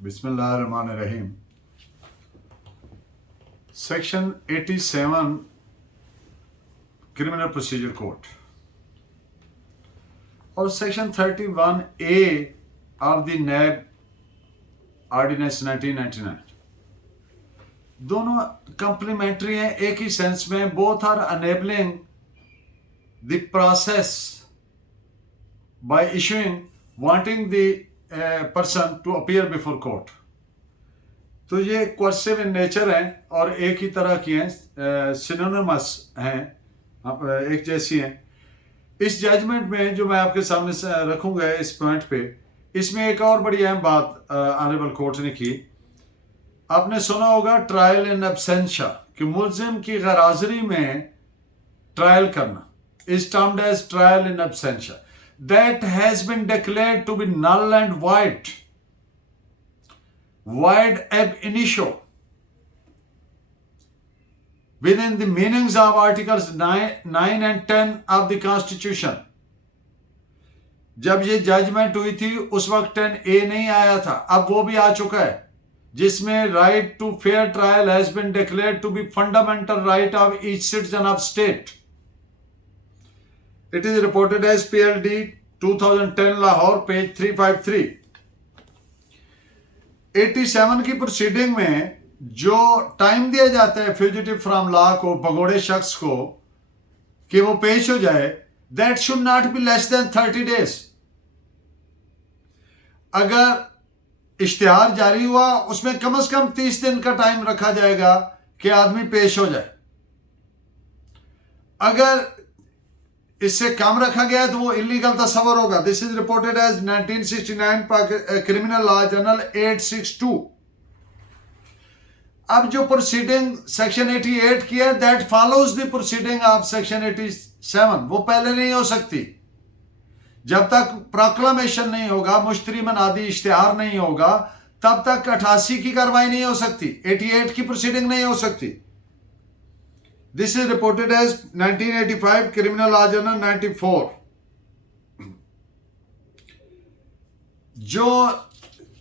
बिस्मिल्लाहिर्रहमानिर्रहीम। Section 87 criminal procedure code और section 31A of the NAB ordinance 1999 दोनों complementary हैं एक ही सेंस में। Both are enabling the process by issuing wanting the person to appear before court. तो ये क्वेश्चन इन नेचर हैं और एक ही तरह की हैं, सिनोनिमस हैं, एक जैसी हैं। इस जजमेंट में जो मैं आपके सामने रखूंगा इस पॉइंट पे, इसमें एक और बड़ी अहम बात ऑनरेबल कोर्ट ने की। आपने सुना होगा ट्रायल इन एब्सेंशिया, कि मुल्जिम की गैरहाजिरी में ट्रायल करना is termed as trial in absentia. That has been declared to be null and void ab initio within the meanings of articles 9 and 10 of the Constitution. जब ये जजमेंट हुई थी उस वक्त 10A नहीं आया था, अब वो भी आ चुका है, जिसमें right to fair trial has been declared to be fundamental right of each citizen of state. It is reported as PLD 2010 Lahore page 353. 87 की प्रोसीडिंग में जो टाइम दिया जाता है फ्यूजिटिव फ्रॉम लॉ को, भगोड़े शख्स को, कि वो पेश हो जाए, that should not be less than 30 days. अगर इश्तिहार जारी हुआ उसमें कम से कम 30 दिन का टाइम रखा जाएगा कि आदमी पेश हो जाए। अगर इससे कम रखा गया तो वो इलीगल तस्वर होगा। This is reported as 1969 criminal law journal 862. अब जो प्रोसीडिंग सेक्शन 88 की है, that follows the proceeding of section 87. वो पहले नहीं हो सकती जब तक प्रोक्लामेशन नहीं होगा, मुश्तरी मनादी इश्तिहार नहीं होगा, तब तक 88 की कार्रवाई नहीं हो सकती, 88 की प्रोसीडिंग नहीं हो सकती. This is reported as 1985 Criminal Law Journal 94. जो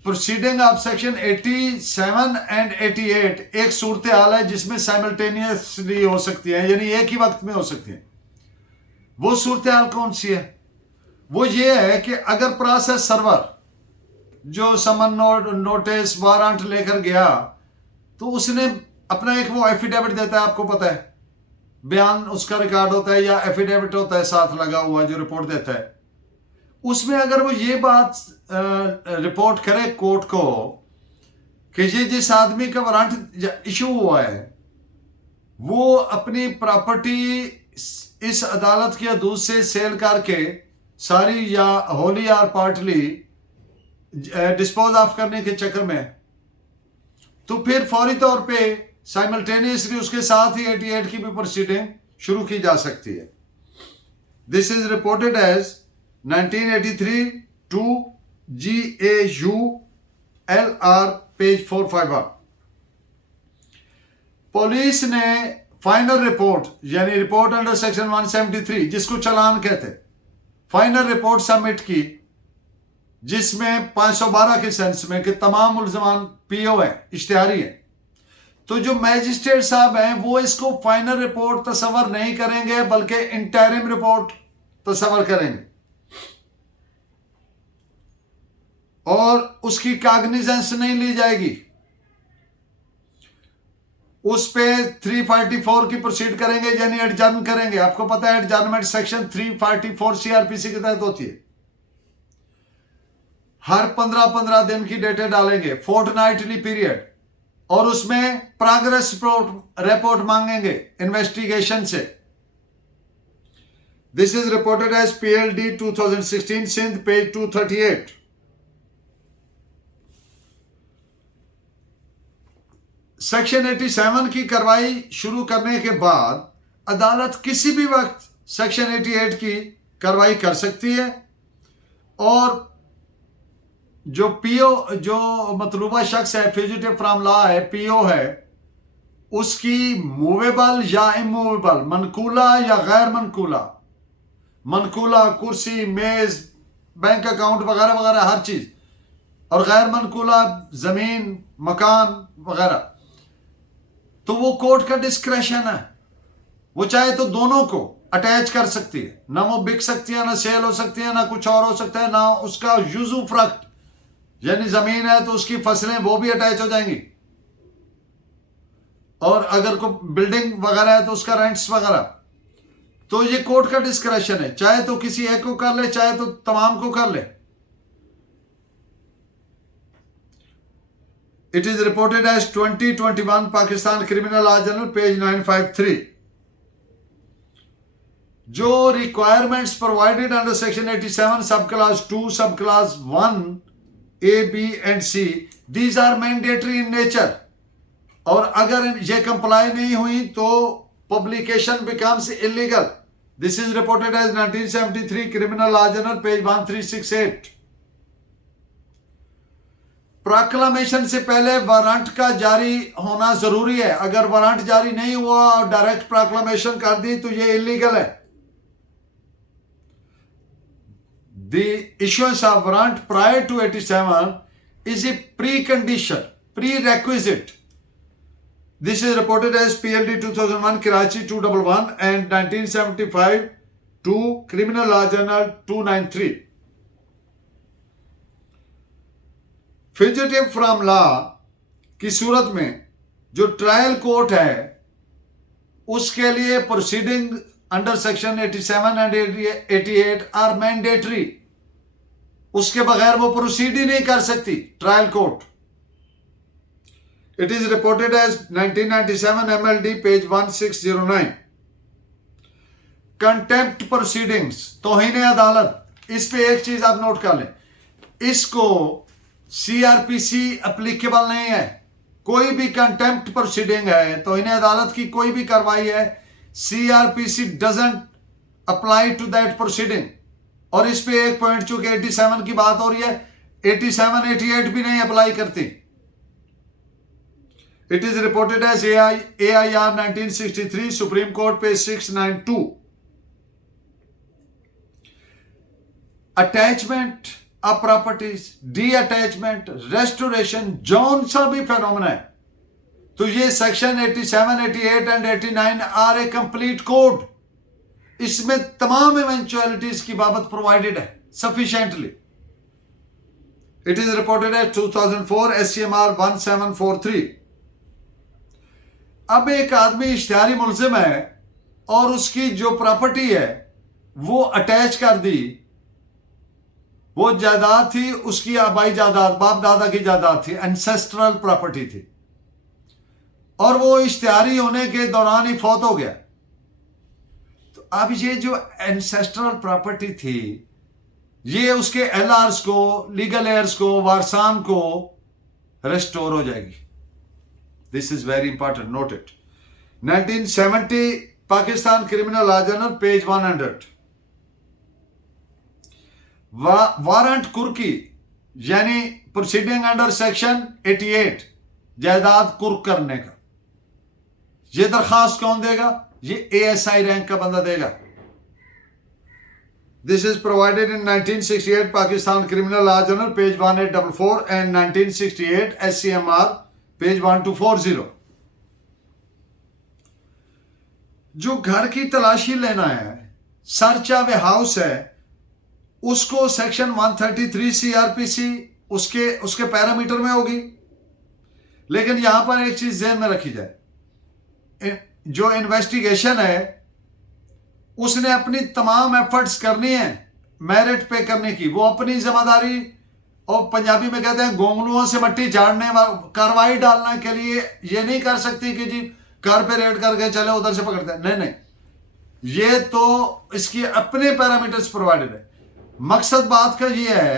प्रोसीडिंग ऑफ सेक्शन 87 एंड 88 एक सूरत हाल है जिसमें साइमल्टेनियसली हो सकती है, यानी एक ही वक्त में हो सकती है। वो सूरत हाल कौन सी है? वो ये है कि अगर प्रोसेस सर्वर जो समन नोटिस वारंट लेकर गया तो उसने अपना एक वो एफिडेविट देता है, आपको पता है, बयान उसका रिकॉर्ड होता है या एफिडेविट होता है साथ लगा हुआ जो रिपोर्ट देता है। उसमें अगर वो ये बात रिपोर्ट करे कोर्ट को कि ये जिस आदमी का वारंट इशू हुआ है वो अपनी प्रॉपर्टी इस अदालत की हदूद से सेल करके सारी या होली और पार्टली डिस्पोज ऑफ करने के चक्कर में, तो फिर फौरी तौर पे साइमल्टेनियसली उसके साथ ही 88 की भी प्रोसीडिंग शुरू की जा सकती है. This is reported as 1983 2 GAU LR page 451. Police ने फाइनल रिपोर्ट यानी रिपोर्ट अंडर सेक्शन 173 जिसको चालान कहते, फाइनल रिपोर्ट सबमिट की, जिसमें 512 के सेंस में कि तमाम मुल्ज़मान PO हैं, इश्तिहारी हैं. तो जो मैजिस्ट्रेट साहब हैं वो इसको फाइनल रिपोर्ट तस्वर नहीं करेंगे बल्कि इंटरिम रिपोर्ट तस्वर करेंगे और उसकी कॉग्निजेंस नहीं ली जाएगी, उस पे 344 की प्रोसीड करेंगे यानी एडजर्न करेंगे. आपको पता है एडजर्नमेंट सेक्शन 344 CRPC के तहत होती है. हर 15-15 दिन की डेटें डालेंगे, फोर्टनाइटली पीरियड, और उसमें प्रोग्रेस रिपोर्ट मांगेंगे इन्वेस्टिगेशन से. This is reported as PLD 2016 Sindh page 238. Section 87 की कार्रवाई शुरू करने के बाद अदालत किसी भी वक्त सेक्शन 88 की कार्रवाई कर सकती है और जो PO जो मतलूबा शख्स है, फ्यूजिटिव फ्रॉम लॉ है, PO है, उसकी मूवेबल या इमूवेबल, मनकूला या गैर मनकूला, मनकूला कुर्सी, मेज, बैंक अकाउंट वगैरह वगैरह हर चीज और गैर मनकूला जमीन, मकान वगैरह, तो वो कोर्ट का डिस्क्रेशन है। वो चाहे तो दोनों को अटैच कर सकती है, ना वो बिक सकती है, ना सेल हो सकती है, ना कुछ और हो सकता है, ना उसका यूजू फ्रक्ट यानी जमीन है तो उसकी फसलें वो भी अटैच हो जाएंगी, और अगर कोई बिल्डिंग वगैरह है तो उसका रेंट्स वगैरह। तो ये कोर्ट का डिस्क्रेशन है, चाहे तो किसी एक को कर ले, चाहे तो तमाम को कर ले। It is reported as 2021 Pakistan criminal law journal page 953। जो रिक्वायरमेंट्स प्रोवाइडेड अंडर सेक्शन 87 सब क्लास 2 सब class 1 A, B and C, these are mandatory in nature, और अगर ये कंप्लाई नहीं हुई तो publication becomes illegal. This is reported as 1973 criminal law journal page 1368। Proclamation से पहले वारंट का जारी होना जरूरी है। अगर वारंट जारी नहीं हुआ और डायरेक्ट प्रोक्लामेशन कर दी तो ये इलीगल है। The issuance of warrant prior to 87 is a precondition, prerequisite. This is reported as PLD 2001 Karachi 211 and 1975 to Criminal Law Journal 293. Fugitive from law की सूरत में जो ट्रायल कोर्ट है उसके लिए proceeding under section 87 and 88 are mandatory. उसके बगैर वो proceed ही नहीं कर सकती trial court. It is reported as 1997 MLD page 1609। Contempt proceedings, तौहीन अदालत, इस पे एक चीज आप नोट कर लें, इसको CRPC एप्लीकेबल नहीं है। कोई भी कंटेम्प्ट प्रोसीडिंग है, तौहीन अदालत की कोई भी कार्रवाई है, CRPC doesn't apply to that proceeding. और इस पे एक पॉइंट, चूंकि 87 की बात हो रही है, 87 88 भी नहीं अप्लाई करती। It is reported as AIR 1963 supreme court page 692। Attachment of properties, deattachment, restoration, जौन सा भी फेनोमेना है, तो ये section 87, 88 and 89 are a complete code. इसमें तमाम इवेंचुअलिटीज की बाबत प्रोवाइडेड है sufficiently. It is reported at 2004 SCMR 1743। अब एक आदमी इश्तिहारी मुलजिम है और उसकी जो प्रॉपर्टी है वो अटैच कर दी। वो जायदाद थी उसकी आबाई जायदाद, बाप दादा की जायदाद थी, एंसेस्ट्रल प्रॉपर्टी थी, और वो इश्तिहारी होने के दौरान ही फौत हो गया। तो अब ये जो एंसेस्ट्रल प्रॉपर्टी थी ये उसके LRs को, लीगल एयर्स को, वारसान को रेस्टोर हो जाएगी। This is very important, note it. 1970 Pakistan criminal law journal page 100। Warrant कुर्की यानी प्रोसीडिंग अंडर सेक्शन 88, जायदाद कुर्क करने का, ये दरखास्त कौन देगा? ये ASI रैंक का बंदा देगा। This is provided in 1968 Pakistan criminal law journal page 1844 and 1968 SCMR page 1240। जो घर की तलाशी लेना है, सर्च ऑफ ए हाउस है, उसको सेक्शन 133 CRPC उसके पैरामीटर में होगी। लेकिन यहां पर एक चीज ध्यान में रखी जाए, जो इन्वेस्टिगेशन है उसने अपनी तमाम एफर्ट्स करनी है मेरिट पे करने की, वो अपनी जिम्मेदारी, और पंजाबी में कहते हैं गोंगलुओं से मट्टी झाड़ने, कार्रवाई डालने के लिए ये नहीं कर सकती कि जी कार पे रेड करके चले उधर से पकड़ते हैं। नहीं नहीं, ये तो इसकी अपने पैरामीटर्स प्रोवाइडेड है। मकसद बात का ये है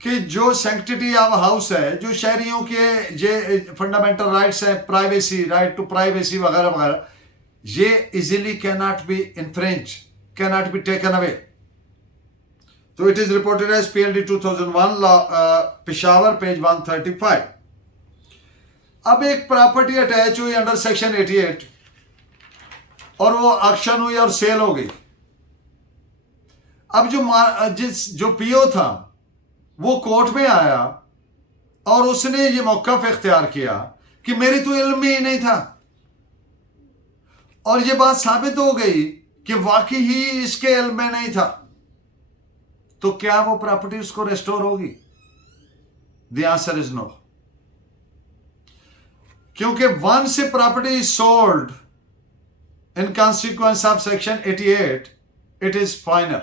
कि जो सैंक्टिटी ऑफ हाउस है, जो शहरियों के ये फंडामेंटल राइट्स है, प्राइवेसी, राइट टू प्राइवेसी वगैरह वगैरह, ये easily cannot be infringe, cannot be taken away. तो it is reported as PLD 2001 Peshawar page 135। अब एक प्रॉपर्टी अटैच हुई अंडर सेक्शन 88 और वो ऑक्शन हुई और सेल हो गई। अब जो PO था वो कोर्ट में आया और उसने ये मौक़िफ़ इख्तियार किया कि मेरी तो इल्म में ही नहीं था, और ये बात साबित हो गई कि वाकई ही इसके इल्म में नहीं था, तो क्या वो प्रॉपर्टी उसको रेस्टोर होगी? द आंसर इज नो, क्योंकि once a property is sold in consequence of section 88 it is final.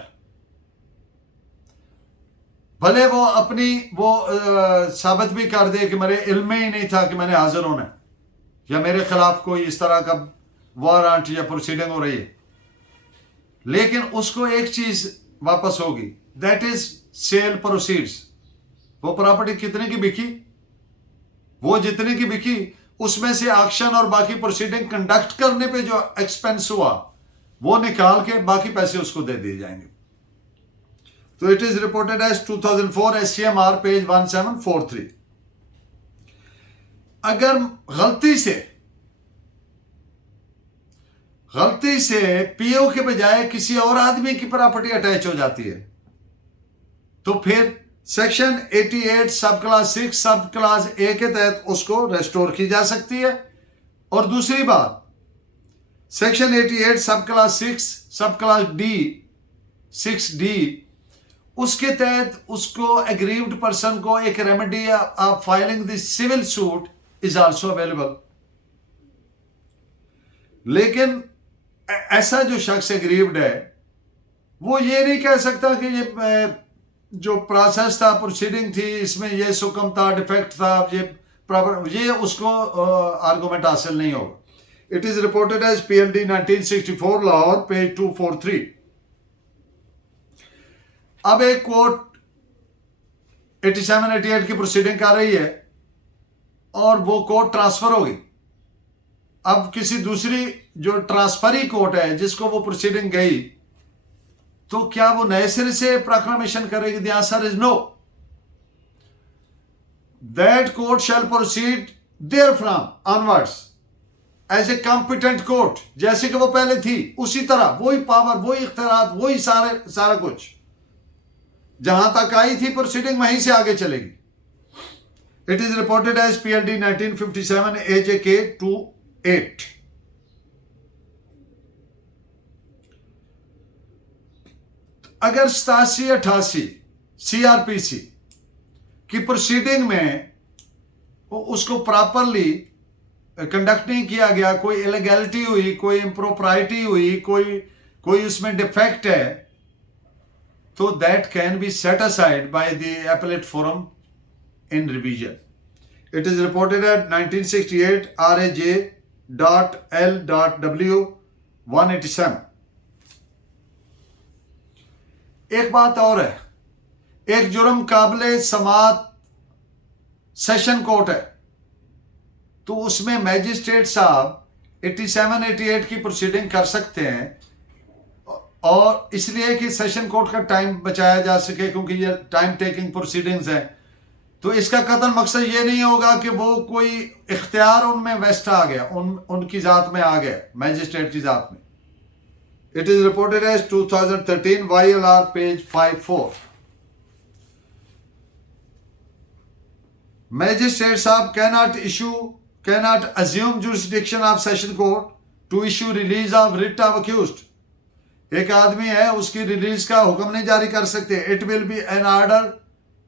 भले वो अपनी साबित भी कर दे कि मेरे इल्म में ही नहीं था कि मैंने हाजिर होना है, या मेरे खिलाफ कोई इस तरह का वारंट या प्रोसीडिंग हो रही है, लेकिन उसको एक चीज वापस होगी, दैट इज सेल प्रोसीड्स। वो प्रॉपर्टी कितने की बिकी, वो जितने की बिकी उसमें से ऑक्शन और बाकी प्रोसीडिंग कंडक्ट करने पे जो एक्सपेंस हुआ वो निकाल के बाकी पैसे उसको दे दिए जाएंगे। तो it is reported as 2004 SCMR page 1743। अगर गलती से पीओ के बजाय किसी और आदमी की प्रॉपर्टी अटैच हो जाती है, तो फिर सेक्शन 88 सब क्लास 6 सब क्लास ए के तहत उसको रेस्टोर की जा सकती है। और दूसरी बात, सेक्शन 88 सब क्लास 6 सब क्लास डी 6D, उसके तहत उसको एग्रीव्ड पर्सन को एक remedy of filing the civil suit is also available. लेकिन ऐसा जो शख्स एग्रीव्ड है वो ये नहीं कह सकता कि ये जो प्रोसेस था, प्रोसीडिंग थी, इसमें ये सुकम था, डिफेक्ट था, ये उसको आर्गुमेंट हासिल नहीं होगा। It is reported as PLD 1964 Lahore page 243। अब एक कोर्ट 87-88 की प्रोसीडिंग कर रही है और वो कोर्ट ट्रांसफर होगी। अब किसी दूसरी जो ट्रांसफरी कोर्ट है जिसको वो प्रोसीडिंग गई, तो क्या वो नए सिरे से प्रोक्लेमेशन करेगी? The answer is no. That court shall proceed therefrom onwards as a competent court, जैसे कि वो पहले थी उसी तरह, वही पावर, वही इख्तियार, वही सारा कुछ, जहां तक आई थी प्रोसीडिंग वहीं से आगे चलेगी। It is reported as PLD 1957 AJK 28। अगर 87-88 CRPC की प्रोसीडिंग में उसको प्रॉपरली कंडक्ट नहीं किया गया, कोई इलीगैलिटी हुई, कोई इम्प्रोप्राइटी हुई, कोई उसमें डिफेक्ट है, तो that can be set aside by the appellate forum in revision. It is reported at 1968 RAJ.L.W 187। एक बात और है, एक जुर्म काबिले समात सेशन कोर्ट है, तो उसमें मैजिस्ट्रेट साहब 87-88 की प्रोसीडिंग कर सकते हैं, और इसलिए कि सेशन कोर्ट का टाइम बचाया जा सके, क्योंकि ये टाइम टेकिंग प्रोसीडिंग्स हैं। तो इसका कतई मकसद ये नहीं होगा कि वो कोई इख्तियार उनमें वेस्ट आ गया, उनकी जात में आ गया, मैजिस्ट्रेट की जात में। It is reported as 2013 YLR page 54। Magistrate साहब cannot assume jurisdiction of session court to issue release of writ of accused। एक आदमी है, उसकी रिलीज का हुक्म नहीं जारी कर सकते। It will be an order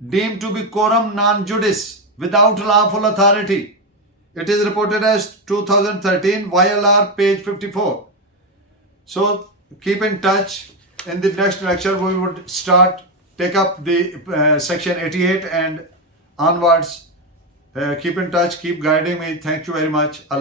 deemed to be quorum non judice without lawful authority। It is reported as 2013 YLR page 54। So keep in touch. In the next lecture we would take up the section 88 and onwards. Keep in touch, keep guiding me. Thank you very much. Allah